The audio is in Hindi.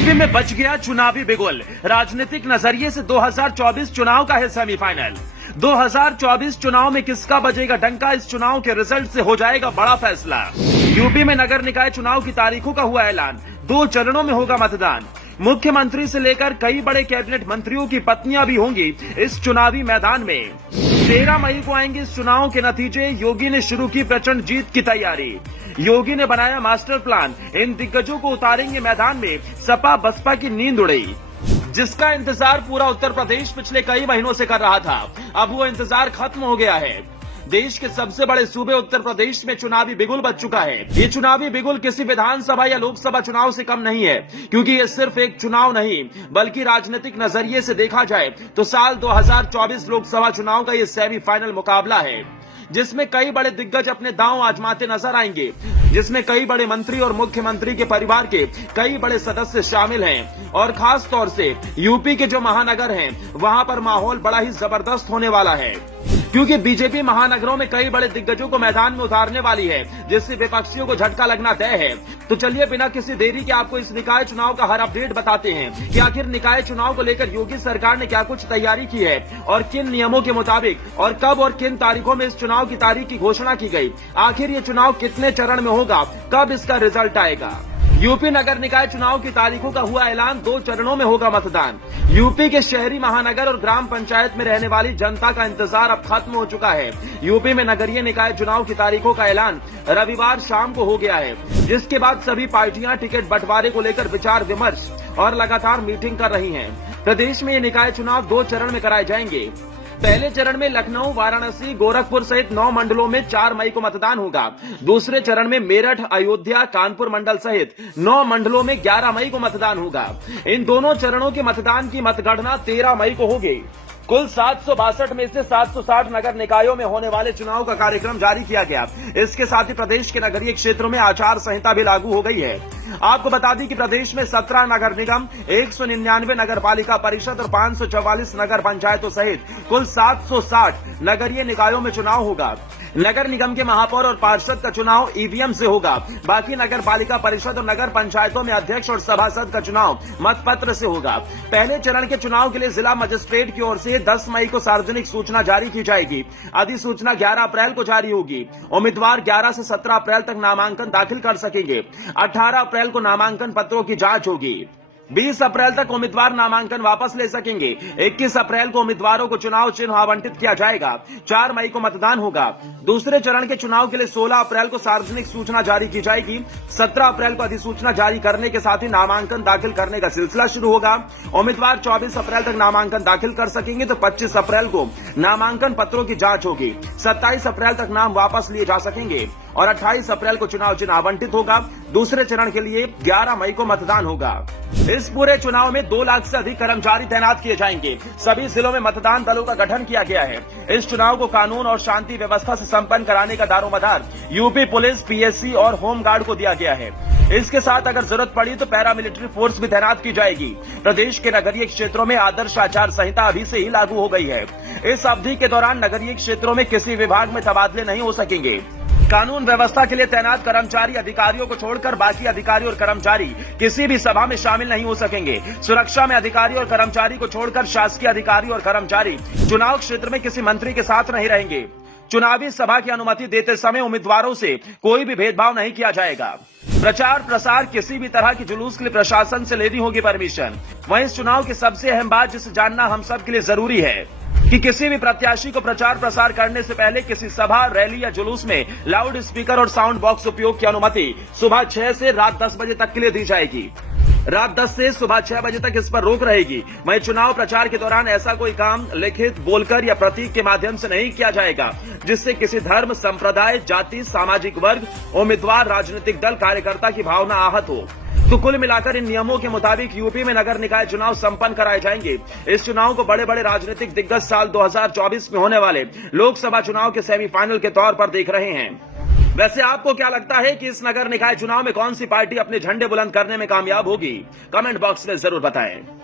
यूपी में बच गया चुनावी बिगुल। राजनीतिक नजरिए से 2024 चुनाव का है सेमीफाइनल। 2024 चुनाव में किसका बजेगा डंका, इस चुनाव के रिजल्ट से हो जाएगा बड़ा फैसला। यूपी में नगर निकाय चुनाव की तारीखों का हुआ ऐलान। 2 चरणों में होगा मतदान। मुख्यमंत्री से लेकर कई बड़े कैबिनेट मंत्रियों की पत्नियां भी होंगी इस चुनावी मैदान में। 13 मई को आएंगे इस चुनाव के नतीजे। योगी ने शुरू की प्रचंड जीत की तैयारी। योगी ने बनाया मास्टर प्लान। इन दिग्गजों को उतारेंगे मैदान में। सपा बसपा की नींद उड़ी, जिसका इंतजार पूरा उत्तर प्रदेश पिछले कई महीनों से कर रहा था। अब वो इंतजार खत्म हो गया है। देश के सबसे बड़े सूबे उत्तर प्रदेश में चुनावी बिगुल बच चुका है। ये चुनावी बिगुल किसी विधानसभा या लोकसभा चुनाव से कम नहीं है, क्योंकि ये सिर्फ एक चुनाव नहीं बल्कि राजनीतिक नजरिए से देखा जाए तो साल 2024 लोकसभा चुनाव का ये सेमीफाइनल मुकाबला है, जिसमें कई बड़े दिग्गज अपने दांव आजमाते नजर आएंगे, जिसमें कई बड़े मंत्री और मुख्यमंत्री के परिवार के कई बड़े सदस्य शामिल हैं। और खास तौर से यूपी के जो महानगर हैं, वहां पर माहौल बड़ा ही जबरदस्त होने वाला है, क्योंकि बीजेपी महानगरों में कई बड़े दिग्गजों को मैदान में उतारने वाली है, जिससे विपक्षियों को झटका लगना तय है। तो चलिए बिना किसी देरी के आपको इस निकाय चुनाव का हर अपडेट बताते हैं कि आखिर निकाय चुनाव को लेकर योगी सरकार ने क्या कुछ तैयारी की है और किन नियमों के मुताबिक और कब और किन तारीखों में इस चुनाव की तारीख की घोषणा की गई। आखिर ये चुनाव कितने चरण में होगा, कब इसका रिजल्ट आएगा। यूपी नगर निकाय चुनाव की तारीखों का हुआ ऐलान। 2 चरणों में होगा मतदान। यूपी के शहरी महानगर और ग्राम पंचायत में रहने वाली जनता का इंतजार अब खत्म हो चुका है। यूपी में नगरीय निकाय चुनाव की तारीखों का ऐलान रविवार शाम को हो गया है, जिसके बाद सभी पार्टियां टिकट बंटवारे को लेकर विचार विमर्श और लगातार मीटिंग कर रही हैं। प्रदेश में ये निकाय चुनाव 2 चरण में कराए जाएंगे। पहले चरण में लखनऊ, वाराणसी, गोरखपुर सहित 9 मंडलों में 4 मई को मतदान होगा। दूसरे चरण में मेरठ, अयोध्या, कानपुर मंडल सहित 9 मंडलों में 11 मई को मतदान होगा। इन दोनों चरणों के मतदान की मतगणना 13 मई को होगी। कुल 762 में से 760 नगर निकायों में होने वाले चुनाव का कार्यक्रम जारी किया गया। इसके साथ ही प्रदेश के नगरीय क्षेत्रों में आचार संहिता भी लागू हो गई है। आपको बता दी कि प्रदेश में 17 नगर निगम, 199 नगर पालिका परिषद और 544 नगर पंचायतों सहित कुल 760 नगरीय निकायों में चुनाव होगा। नगर निगम के महापौर और पार्षद का चुनाव ईवीएम से होगा। बाकी नगर पालिका परिषद और नगर पंचायतों में अध्यक्ष और सभासद का चुनाव मतपत्र से होगा। पहले चरण के चुनाव के लिए जिला मजिस्ट्रेट की ओर से 10 मई को सार्वजनिक सूचना जारी की जाएगी। अधिसूचना 11 अप्रैल को जारी होगी। उम्मीदवार 11 से 17 अप्रैल तक नामांकन दाखिल कर सकेंगे। 18 अप्रैल को नामांकन पत्रों की जांच होगी। 20 अप्रैल तक उम्मीदवार नामांकन वापस ले सकेंगे। 21 अप्रैल को उम्मीदवारों को चुनाव चिन्ह आवंटित किया जाएगा। 4 मई को मतदान होगा। दूसरे चरण के चुनाव के लिए 16 अप्रैल को सार्वजनिक सूचना जारी की जाएगी। 17 अप्रैल को अधिसूचना जारी करने के साथ ही नामांकन दाखिल करने का सिलसिला शुरू होगा। उम्मीदवार 24 अप्रैल तक नामांकन दाखिल कर सकेंगे, तो 25 अप्रैल को नामांकन पत्रों की जांच होगी। 27 अप्रैल तक नाम वापस लिए जा सकेंगे और 28 अप्रैल को चुनाव चिन्ह आवंटित होगा। दूसरे चरण के लिए 11 मई को मतदान होगा। इस पूरे चुनाव में 2 लाख से अधिक कर्मचारी तैनात किए जाएंगे। सभी जिलों में मतदान दलों का गठन किया गया है। इस चुनाव को कानून और शांति व्यवस्था से संपन्न कराने का दारोमदार यूपी पुलिस, पीएससी और होमगार्ड को दिया गया है। इसके साथ अगर जरूरत पड़ी तो पैरामिलिट्री फोर्स भी तैनात की जाएगी। प्रदेश के नगरीय क्षेत्रों में आदर्श आचार संहिता अभी से ही लागू हो गई है। इस अवधि के दौरान नगरीय क्षेत्रों में किसी विभाग में तबादले नहीं हो सकेंगे। कानून व्यवस्था के लिए तैनात कर्मचारी अधिकारियों को छोड़कर बाकी अधिकारी और कर्मचारी किसी भी सभा में शामिल नहीं हो सकेंगे। सुरक्षा में अधिकारी और कर्मचारी को छोड़कर शासकीय अधिकारी और कर्मचारी चुनाव क्षेत्र में किसी मंत्री के साथ नहीं रहेंगे। चुनावी सभा की अनुमति देते समय उम्मीदवारों से कोई भी भेदभाव नहीं किया जाएगा। प्रचार प्रसार किसी भी तरह की जुलूस के लिए प्रशासन से लेनी होगी परमिशन। वहीं इस चुनाव की सबसे अहम बात जिसे जानना हम सब के लिए जरूरी है कि किसी भी प्रत्याशी को प्रचार प्रसार करने से पहले किसी सभा, रैली या जुलूस में लाउड स्पीकर और साउंड बॉक्स उपयोग की अनुमति सुबह 6 से रात 10 बजे तक के लिए दी जाएगी। रात 10 से सुबह 6 बजे तक इस पर रोक रहेगी। वहीं चुनाव प्रचार के दौरान ऐसा कोई काम लिखित, बोलकर या प्रतीक के माध्यम से नहीं किया जाएगा जिससे किसी धर्म, संप्रदाय, जाति, सामाजिक वर्ग, उम्मीदवार, राजनीतिक दल, कार्यकर्ता की भावना आहत हो। तो कुल मिलाकर इन नियमों के मुताबिक यूपी में नगर निकाय चुनाव संपन्न कराए जाएंगे। इस चुनाव को बड़े बड़े राजनीतिक दिग्गज साल 2024 में होने वाले लोकसभा चुनाव के सेमीफाइनल के तौर पर देख रहे हैं। वैसे आपको क्या लगता है कि इस नगर निकाय चुनाव में कौन सी पार्टी अपने झंडे बुलंद करने में कामयाब होगी? कमेंट बॉक्स में जरूर बताएं।